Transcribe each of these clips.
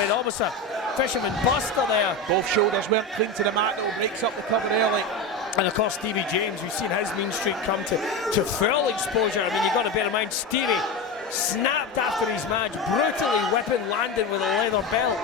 fisherman, almost a fisherman buster there. Both shoulders weren't clean to the mat, though, breaks up the cover early. And of course, Stevie James, we've seen his mean streak come to full exposure. I mean, you've got to bear in mind, Stevie snapped after his match, brutally whipping Landon with a leather belt.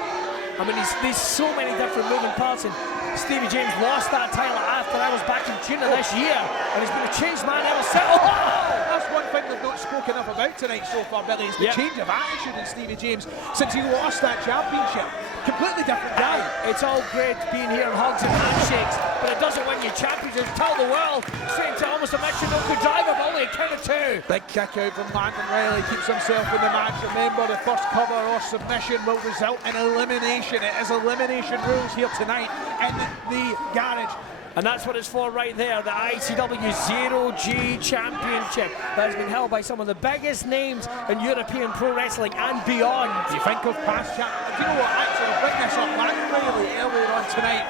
I mean, there's so many different moving parts, and Stevie James lost that title after I was back in June of this year, and he's been a changed man ever since. Oh! That's one thing we've not spoken enough about tonight so far, Billy, is the change of attitude in Stevie James since he lost that championship. Completely different guy. It's all great being here and hugs and handshakes, but it doesn't win you championships. Tell the world, straight to almost a mission no could drive him, only a count of two. Big kick out from Landon Riley, keeps himself in the match. Remember, the first cover or submission will result in elimination. It is elimination rules here tonight in the garage. And that's what it's for right there, the ICW Zero-G Championship that has been held by some of the biggest names in European pro wrestling and beyond. You think of past champions. Do you know what, actually, I picked this up Landon Riley earlier on tonight.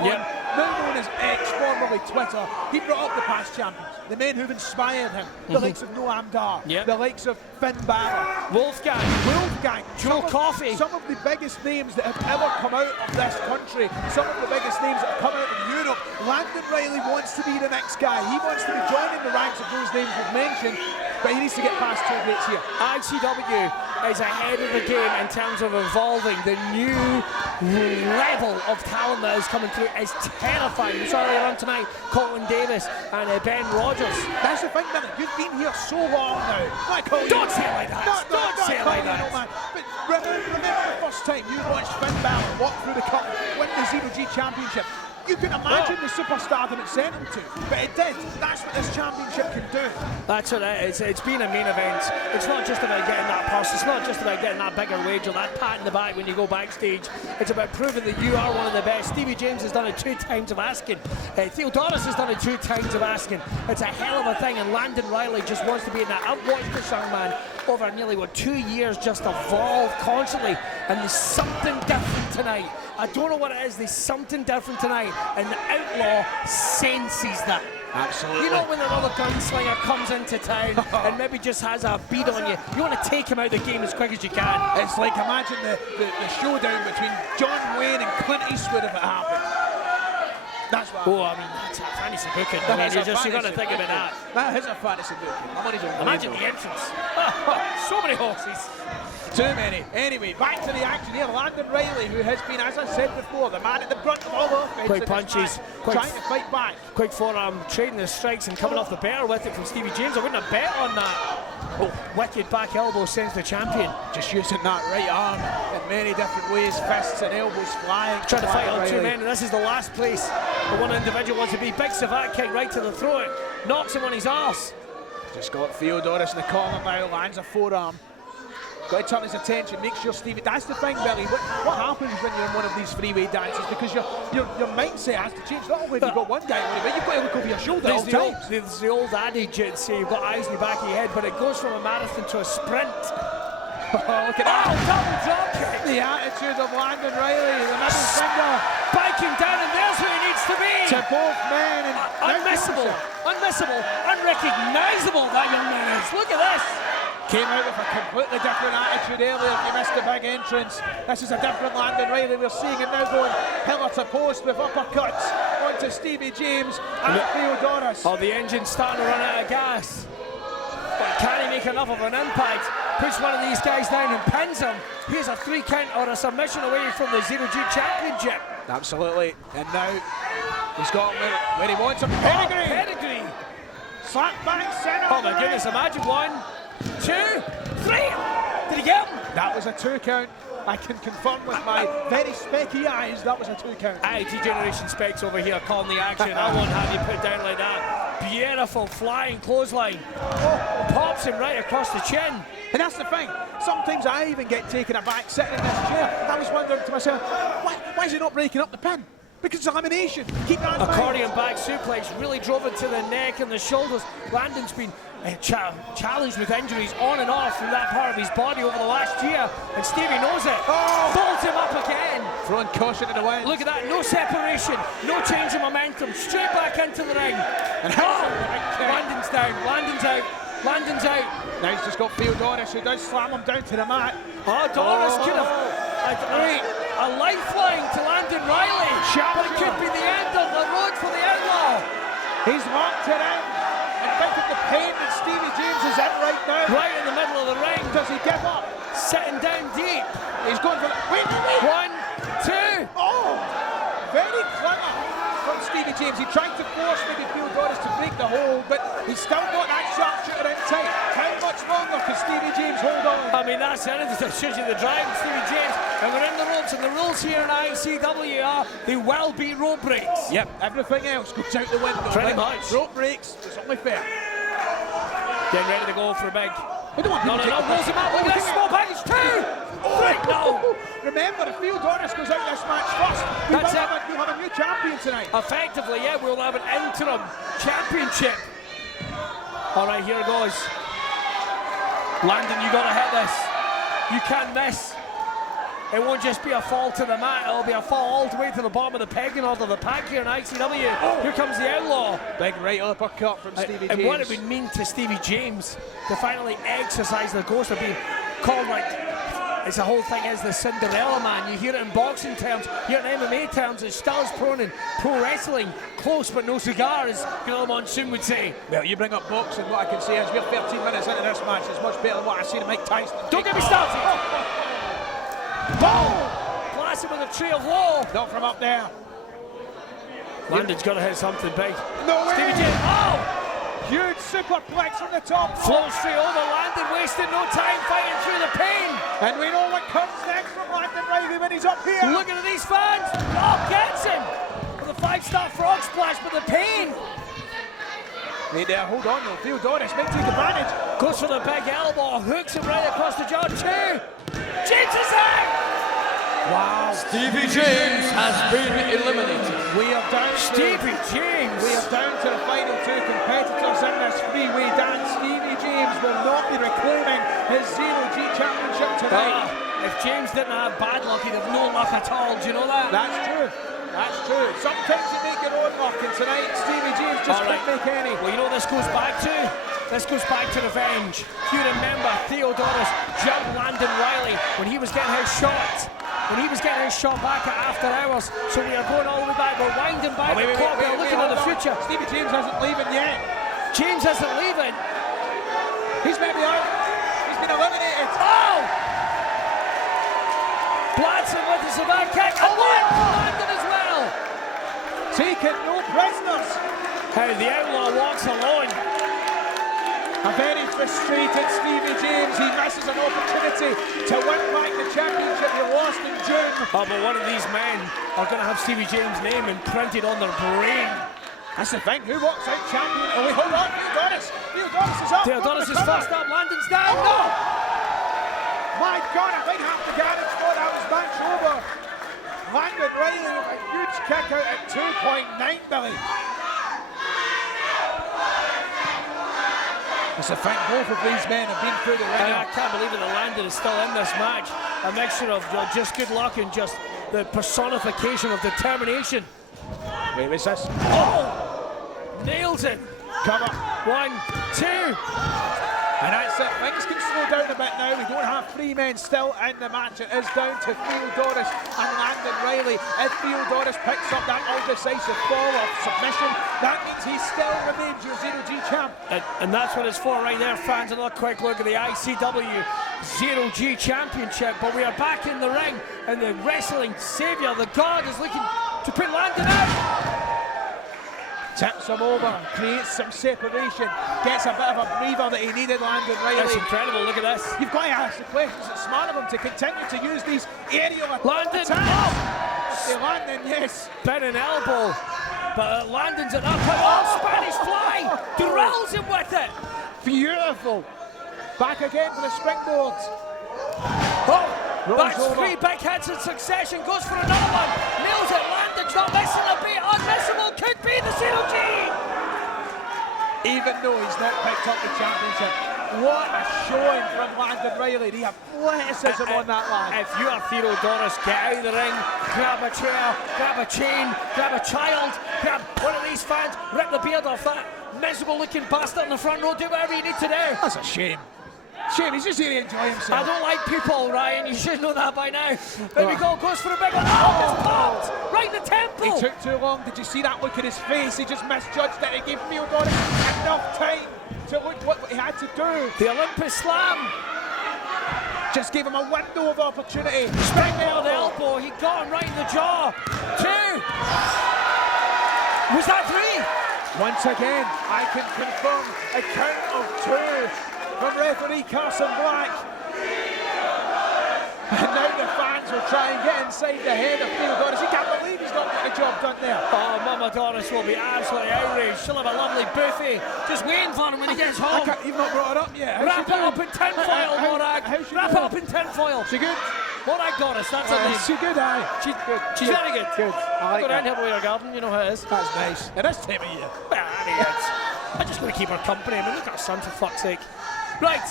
Now known as X, formerly Twitter, he brought up the past champions, the men who've inspired him, the likes of Noam Dar, the likes of Finn Balor, Wolfgang, Joe Coffey. Some of the biggest names that have ever come out of this country, some of the biggest names that have come out of Europe. Landon Riley wants to be the next guy. He wants to be joining the ranks of those names we've mentioned, but he needs to get past two greats here. ICW is ahead of the game in terms of evolving. The new level of talent that is coming through is terrifying. We saw earlier on tonight, Colin Davis and Ben Rogers. That's the thing, Billy. You've been here so long now. Don't say it like that. Don't say it like that. But remember the first time you watched Finn Balor walk through the cup, win the Zero-G Championship. You can imagine the superstardom it sent him to, but it did. That's what this championship can do. That's what it is. It's been a main event. It's not just about getting that purse. It's not just about getting that bigger wage or that pat in the back when you go backstage. It's about proving that you are one of the best. Stevie James has done it 2 times of asking. Theo Doros has done it 2 times of asking. It's a hell of a thing, and Landon Riley just wants to be in that. I've watched this young man over nearly, 2 years just evolve constantly, and there's something different tonight. I don't know what it is, there's something different tonight, and the Outlaw senses that. Absolutely. You know when another gunslinger comes into town and maybe just has a beat on you, you want to take him out of the game as quick as you can. It's like, imagine the showdown between John Wayne and Clint Eastwood if it happened. That's what I mean, that's a fantasy booking. I mean, you got to think about that. That is a fantasy booking. Imagine the entrance. So many horses. Too many. Anyway, back to the action here. Landon Riley, who has been, as I said before, the man at the front of all offense. Quick punches. Trying to fight back. Quick forearm, trading the strikes and coming off the better with it from Stevie James. I wouldn't have bet on that. Oh, wicked back elbow sends the champion. Just using that right arm in many different ways. Fists and elbows flying. Trying to fight on 2 men, and this is the last place the one individual wants to be. Big savate kick right to the throat. Knocks him on his arse. Just got Theo Doros in the corner now. Lands a forearm. Got to turn his attention, make sure Stevie. That's the thing, Billy. What happens when you're in one of these freeway dances? Because your mindset has to change. Not only have you got one guy on it, but you've got to look over your shoulder all the time. There's the old adage that say you've got eyes in the back of your head, but it goes from a marathon to a sprint. Look at that. Double drop kick. The attitude of Landon Riley, the middle finger. Biking down, and there's where he needs to be. To both men. And unmissable, unrecognisable that young man is. Look at this. Came out with a completely different attitude earlier. If you missed the big entrance, this is a different Landon Riley. We're seeing him now going pillar to post with uppercuts onto Stevie James and Theo Doros. Oh, the engine's starting to run out of gas. But can he make enough of an impact? Puts one of these guys down and pins him. Here's a 3 count or a submission away from the Zero-G Championship. Absolutely. And now he's got him where he wants him. Pedigree! Pedigree! Slap back center. Oh my goodness, imagine 1, 2, 3. Did he get him? That was a 2 count. I can confirm with my very specky eyes that was a 2 count. IT Generation Specs over here calling the action. I won't have you put down like that. Beautiful flying clothesline. Pops him right across the chin. And that's the thing. Sometimes I even get taken aback sitting in this chair. I was wondering to myself, why is he not breaking up the pin? Because it's elimination. Keep that in mind. Accordion back suplex really drove it to the neck and the shoulders. Landon's been challenged with injuries on and off from that part of his body over the last year, and Stevie knows it. Folds him up again. Throwing caution in the wind. Look at that, no separation, no change in momentum, straight back into the ring. And Landon's down, Landon's out, Landon's out. Now he's just got Theo Doros, who does slam him down to the mat. Oh, Doros could have... a lifeline to Landon Riley. But it could be the end of the road for the Outlaw. He's locked it in. And think of the pain that Stevie James is in right now. Right in the middle of the ring. Does he give up? Sitting down deep. He's going for the... Wait. 1, 2. Oh! Very clever from Stevie James. He tried to force maybe Doros to break the hold, but he's still got that sharpshooter in tight. How much longer can Stevie James hold on? I mean, that's it. It shows you the drive of Stevie James. And we're in the ropes, and the rules here in ICW are they will be rope breaks. Yep, everything else goes out the window. Pretty much. Rope breaks, it's only fair. Getting ready to go for a big... We don't want No, rolls him out. Look at this small package. 2, 3, no. Remember, if Theo Doros goes out this match first, we'll have a new champion tonight. Effectively, yeah, we'll have an interim championship. All right, here it goes. Landon, you gotta hit this. You can't miss. It won't just be a fall to the mat, it'll be a fall all the way to the bottom of the pegging order of the pack here in ICW. Here comes the Outlaw. Big right uppercut from Stevie James. And what it would mean to Stevie James to finally exercise the ghost of being called like, it's the whole thing is the Cinderella man. You hear it in boxing terms, you hear it in MMA terms, it's still as prone in pro wrestling. Close but no cigar, as Gil Monsoon would say. Well, you bring up boxing, what I can say is we're 13 minutes into this match. It's much better than what I've seen in Mike Tyson. Don't get me started! Blasted with a tree of woe. Not from up there. Landon's got to hit something big. No way! Stevie James, huge superplex from the top. Flows straight over. Landon wasting no time fighting through the pain. And we know what comes next from Landon Riley when he's up here. Looking at these fans. Oh, gets him. With a 5-star frog splash, but the pain. Hey there, hold on though. Theo Doros may take advantage. Goes for the big elbow, hooks him right across the jaw. 2. James is out! Wow. Stevie James has been eliminated. We are down Stevie James. We are down to the final 2 competitors in this three-way dance. Stevie James will not be reclaiming his Zero-G Championship tonight. If James didn't have bad luck, he'd have no luck at all. Do you know that? That's true. That's true. Sometimes you make your own luck, and tonight Stevie James just couldn't make any. Well, you know what this goes back to? This goes back to revenge. If you remember, Theo Doros jumped Landon Riley when he was getting his shot. When he was getting his shot back at after hours. So we are going all the way back. We're winding back the clock. We're looking at the future. Stevie James isn't leaving yet. James isn't leaving. He's maybe out. He's been eliminated. Oh! Bladson with the severe kick. And Landon as well. Taking no prisoners. How the Outlaw walks alone. A very frustrated Stevie James. He misses an opportunity to win back the championship he lost in June. Oh, but one of these men are going to have Stevie James' name imprinted on their brain. That's the thing. Who walks out champion? Oh, wait, hold on. Theo Doros. Theo Doros is up. Theo Doros is first up. Landon's down. No! My God, I think half the garage thought I was back over. Landon Riley with a huge kick out at 2.9 Billy. It's a fact both of these men have been through the ring. I can't believe that the Landon is still in this match. A mixture of just good luck and just the personification of determination. Wait, what's this? Oh! Nails it. Cover. 1, 2. And that's it. Things can slow down a bit now. We don't have 3 men still in the match. It is down to Theo Doros and Landon Riley. If Theo Doros picks up that all-decisive fall of submission, that means he still remains your Zero-G champ. And that's what it's for right there, fans. Another quick look at the ICW Zero-G Championship. But we are back in the ring, and the wrestling savior, the God, is looking to put Landon out. Tips him over, creates some separation, gets a bit of a breather that he needed, Landon Riley. That's incredible, look at this. You've got to ask the question, is it smart of him to continue to use these aerial Landon, attacks? Landon, yes. Pin and elbow, but Landon's an upper, oh, Spanish fly, drills him with it. Beautiful. Back again for the springboard. Oh, that's 3 big hits in succession, goes for another one, nails it, Landon's not missing a beat, unmissable, could be the Zero-G. Even though he's not picked up the championship, what a showing from Landon Riley. The athleticism on that lad. If you are Theo Doros, get out of the ring, grab a chair, grab a chain, grab a child, grab one of these fans, rip the beard off that miserable looking bastard in the front row, do whatever you need to do. That's a shame. Shame, he's just here to enjoy himself. I don't like people, Ryan. You should know that by now. There we go. Goes for a big one. Oh, just popped right in the temple. He took too long. Did you see that look in his face? He just misjudged it. He gave Theodorus enough time to look what he had to do. The Olympus Slam. Just gave him a window of opportunity. Springboard elbow. He got him right in the jaw. 2. Was that 3? Once again, I can confirm a count of 2 from referee Carson Black. And now the fans will try and get inside the head of Theodorus. He can't believe he's not getting the job done there. Oh, Mama Doris will be absolutely outraged. She'll have a lovely buffet just waiting for him when he gets home. You've not brought her up yet. Wrap it up in tinfoil, Morag. Wrap it up in tinfoil. She good? Morag Doris, that's her name. She good, aye. She's good. She's very good. Good. I like Go down that. here with your garden, you know how it is. That's nice. At this time of year. Well, I mean, I'm just going to keep her company. I mean, look at her son, for fuck's sake. Right.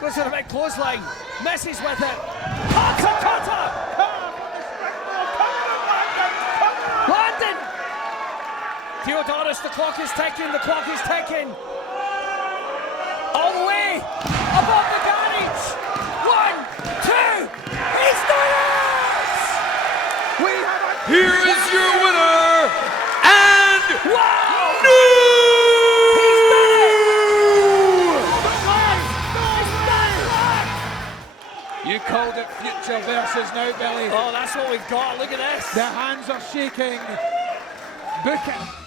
Goes for a big clothesline. Messes with it. Kata! Landon! Theodorus, the clock is ticking. The clock is ticking. All the way. Above the garage. 1, 2. He's done it! We have a... Here is your winner, and Wow! new You called it future versus now, Billy. Oh, that's what we've got. Look at this. The hands are shaking. Book it.